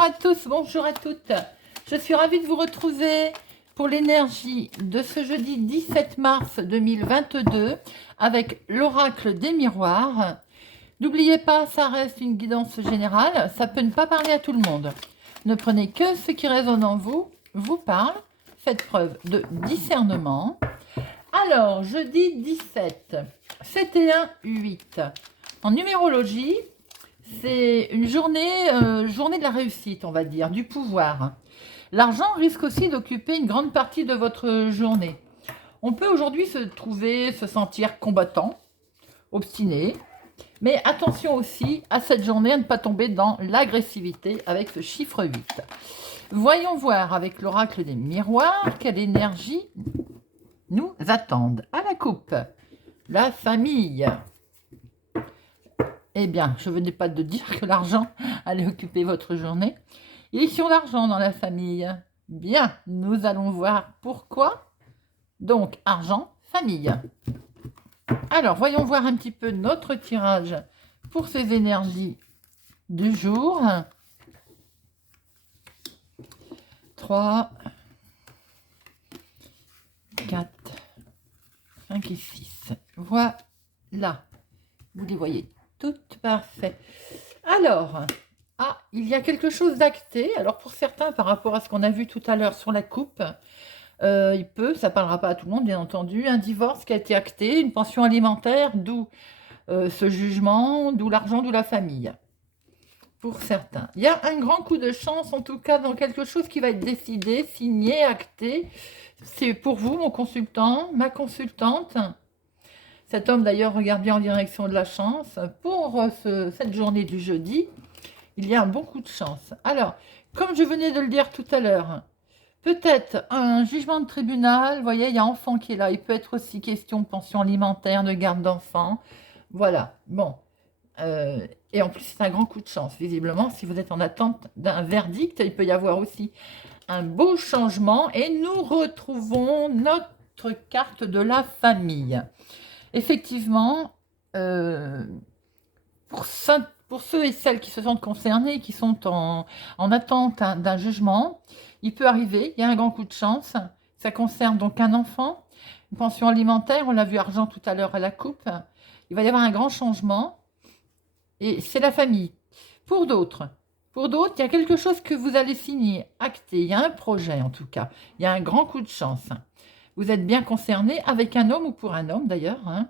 Bonjour à tous, bonjour à toutes. Je suis ravie de vous retrouver pour l'énergie de ce jeudi 17 mars 2022 avec l'oracle des miroirs. N'oubliez pas, ça reste une guidance générale, ça peut ne pas parler à tout le monde. Ne prenez que ce qui résonne en vous, vous parle, faites preuve de discernement. Alors, jeudi 17, 7 et 1, 8. En numérologie, c'est une journée de la réussite, on va dire, du pouvoir. L'argent risque aussi d'occuper une grande partie de votre journée. On peut aujourd'hui se sentir combattant, obstiné, mais attention aussi à cette journée à ne pas tomber dans l'agressivité avec ce chiffre 8. Voyons voir avec l'oracle des miroirs quelle énergie nous attendent. À la coupe, la famille. Eh bien, je venais pas de dire que l'argent allait occuper votre journée. Il est sur l'argent dans la famille. Bien, nous allons voir pourquoi. Donc, argent, famille. Alors, voyons voir un petit peu notre tirage pour ces énergies du jour. 3, 4, 5 et 6. Voilà. Vous les voyez toutes parfait. Alors, il y a quelque chose d'acté. Alors, pour certains, par rapport à ce qu'on a vu tout à l'heure sur la coupe, ça ne parlera pas à tout le monde, bien entendu, un divorce qui a été acté, une pension alimentaire, d'où ce jugement, d'où l'argent, d'où la famille. Pour certains. Il y a un grand coup de chance, en tout cas, dans quelque chose qui va être décidé, signé, acté. C'est pour vous, mon consultant, ma consultante. Cet homme, d'ailleurs, regarde bien en direction de la chance. Pour cette journée du jeudi, il y a un bon coup de chance. Alors, comme je venais de le dire tout à l'heure, peut-être un jugement de tribunal. Vous voyez, il y a enfant qui est là. Il peut être aussi question de pension alimentaire, de garde d'enfants. Voilà. Bon. Et en plus, c'est un grand coup de chance. Visiblement, si vous êtes en attente d'un verdict, il peut y avoir aussi un beau changement. Et nous retrouvons notre carte de la famille. Effectivement, pour ceux et celles qui se sentent concernés, qui sont en attente d'un jugement, il peut arriver, il y a un grand coup de chance. Ça concerne donc un enfant, une pension alimentaire, on l'a vu argent tout à l'heure à la coupe. Il va y avoir un grand changement et c'est la famille. Pour d'autres, il y a quelque chose que vous allez signer, acter, il y a un projet en tout cas, il y a un grand coup de chance. Vous êtes bien concerné avec un homme ou pour un homme d'ailleurs.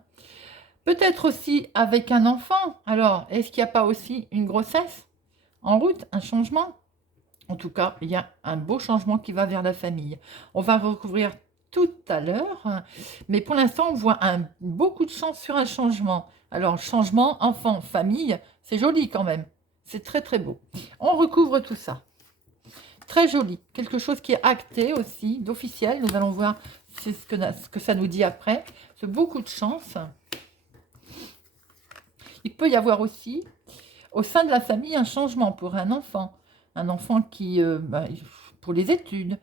Peut-être aussi avec un enfant. Alors, est-ce qu'il n'y a pas aussi une grossesse en route, un changement? En tout cas, il y a un beau changement qui va vers la famille. On va recouvrir tout à l'heure. Mais pour l'instant, on voit beaucoup de chance sur un changement. Alors, changement, enfant, famille, c'est joli quand même. C'est très très beau. On recouvre tout ça. Très joli. Quelque chose qui est acté aussi, d'officiel. Nous allons voir ce que ça nous dit après. C'est beaucoup de chance. Il peut y avoir aussi, au sein de la famille, un changement pour un enfant. Un enfant qui, pour les études,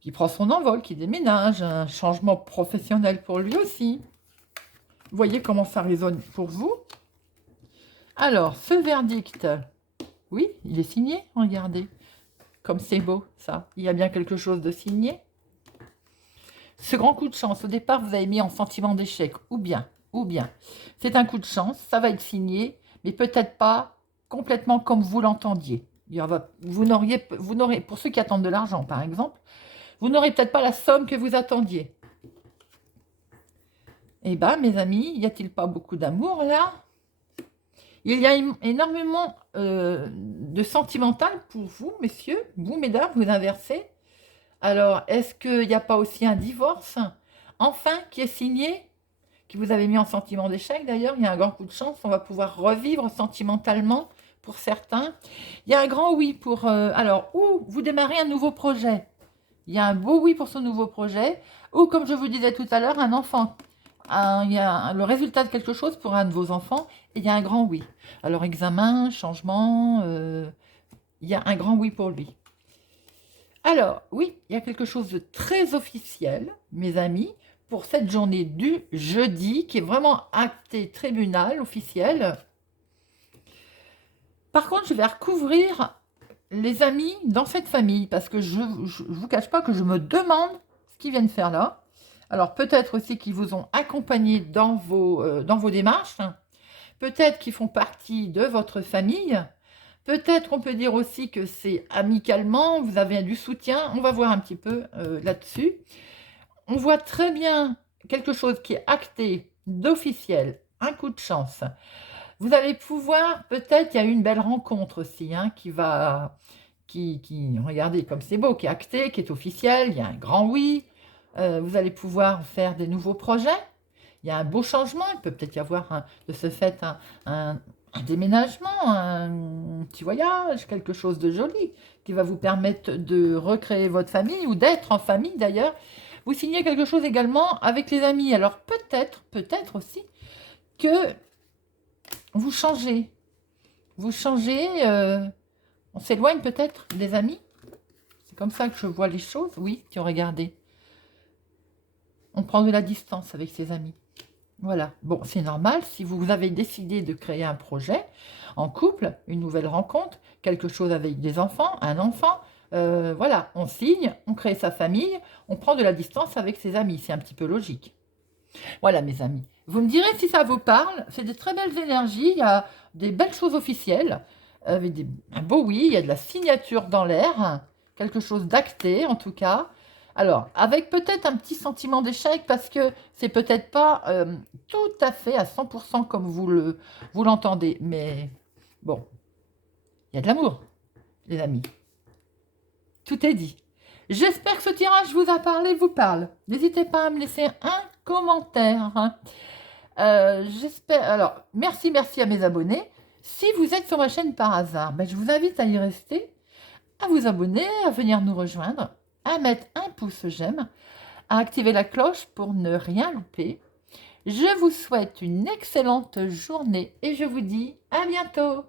qui prend son envol, qui déménage. Un changement professionnel pour lui aussi. Vous voyez comment ça résonne pour vous? Alors, ce verdict, oui, il est signé, regardez. Comme c'est beau, ça. Il y a bien quelque chose de signé. Ce grand coup de chance, au départ, vous avez mis en sentiment d'échec. Ou bien, c'est un coup de chance, ça va être signé, mais peut-être pas complètement comme vous l'entendiez. Vous n'aurez, pour ceux qui attendent de l'argent, par exemple, vous n'aurez peut-être pas la somme que vous attendiez. Eh bien, mes amis, y a-t-il pas beaucoup d'amour, là? Il y a énormément de sentimental pour vous, messieurs, vous, mesdames, vous inversez. Alors, est-ce qu'il n'y a pas aussi un divorce, enfin, qui est signé, qui vous avez mis en sentiment d'échec d'ailleurs? Il y a un grand coup de chance, on va pouvoir revivre sentimentalement pour certains. Il y a un grand oui pour... alors, ou vous démarrez un nouveau projet. Il y a un beau oui pour ce nouveau projet. Ou, comme je vous disais tout à l'heure, un enfant. Il y a le résultat de quelque chose pour un de vos enfants et il y a un grand oui. Alors, examen, changement, il y a un grand oui pour lui. Alors, oui, il y a quelque chose de très officiel, mes amis, pour cette journée du jeudi, qui est vraiment acté tribunal officiel. Par contre, je vais recouvrir les amis dans cette famille, parce que je ne vous cache pas que je me demande ce qu'ils viennent faire là. Alors peut-être aussi qu'ils vous ont accompagné dans vos démarches, peut-être qu'ils font partie de votre famille, peut-être on peut dire aussi que c'est amicalement, vous avez du soutien, on va voir un petit peu là-dessus. On voit très bien quelque chose qui est acté, d'officiel, un coup de chance. Vous allez pouvoir, peut-être, il y a une belle rencontre aussi, hein, regardez comme c'est beau, qui est acté, qui est officiel, il y a un grand oui. Vous allez pouvoir faire des nouveaux projets. Il y a un beau changement, il peut peut-être y avoir de ce fait un déménagement, un petit voyage, quelque chose de joli qui va vous permettre de recréer votre famille ou d'être en famille d'ailleurs. Vous signez quelque chose également avec les amis. Alors peut-être aussi que vous changez. Vous changez, on s'éloigne peut-être des amis. C'est comme ça que je vois les choses. Oui, tu as regardé. On prend de la distance avec ses amis. Voilà. Bon, c'est normal. Si vous avez décidé de créer un projet en couple, une nouvelle rencontre, quelque chose avec des enfants, un enfant, voilà, on signe, on crée sa famille, on prend de la distance avec ses amis. C'est un petit peu logique. Voilà, mes amis. Vous me direz si ça vous parle. C'est de très belles énergies. Il y a des belles choses officielles. Avec un beau oui. Il y a de la signature dans l'air. Quelque chose d'acté, en tout cas. Alors, avec peut-être un petit sentiment d'échec parce que c'est peut-être pas tout à fait à 100% comme vous l'entendez. Mais bon, il y a de l'amour, les amis. Tout est dit. J'espère que ce tirage vous a parlé, vous parle. N'hésitez pas à me laisser un commentaire. J'espère. Alors, merci à mes abonnés. Si vous êtes sur ma chaîne par hasard, ben, je vous invite à y rester, à vous abonner, à venir nous rejoindre, à mettre un pouce j'aime, à activer la cloche pour ne rien louper. Je vous souhaite une excellente journée et je vous dis à bientôt.